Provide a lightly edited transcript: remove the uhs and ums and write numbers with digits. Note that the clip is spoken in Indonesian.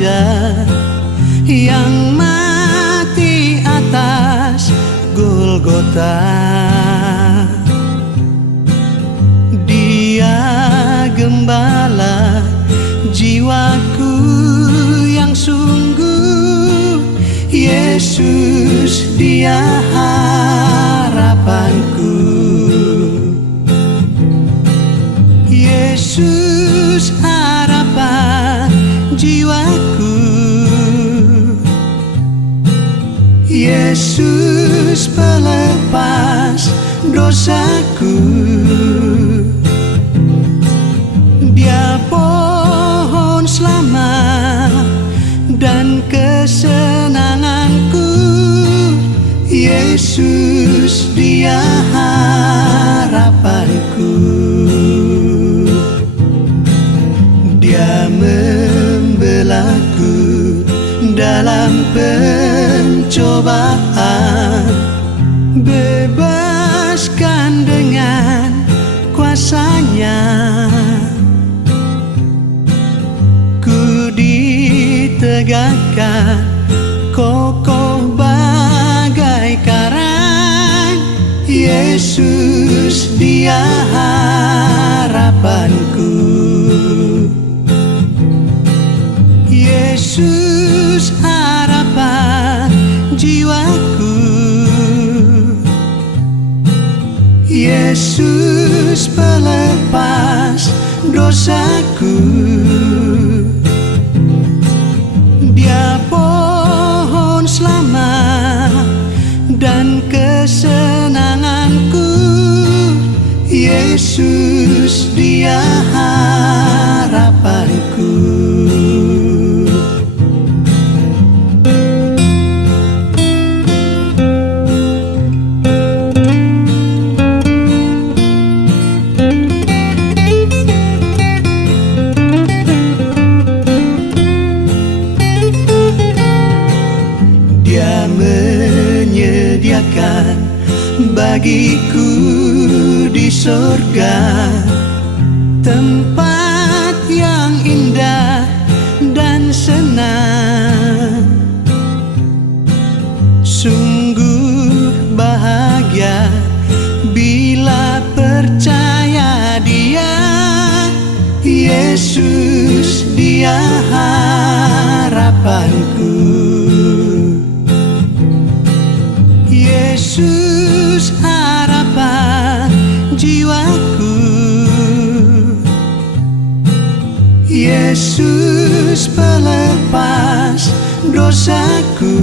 Raja yang mati atas Golgota. Dia gembala jiwaku yang sungguh, Yesus dia harapanku. Yesus harapan jiwaku, Yesus pelepas dosaku. Dia pohon selamat dan kesenanganku, Yesus dia harapanku. Dia membelaku dalam pencobaan, bebaskan dengan kuasa-Nya. Ku ditegakkan kokoh bagai karang, Yesus dia harapanku. Yesus harapan jiwaku, Yesus pelepas dosaku. Dia pohon selamat dan kesenanganku, Yesus dia harapanku. Dia menyediakan bagiku di sorga tempat yang indah dan senang. Sungguh bahagia bila percaya Dia, Yesus dia harapanku. Yesus harapan jiwaku, Yesus pelepas dosaku.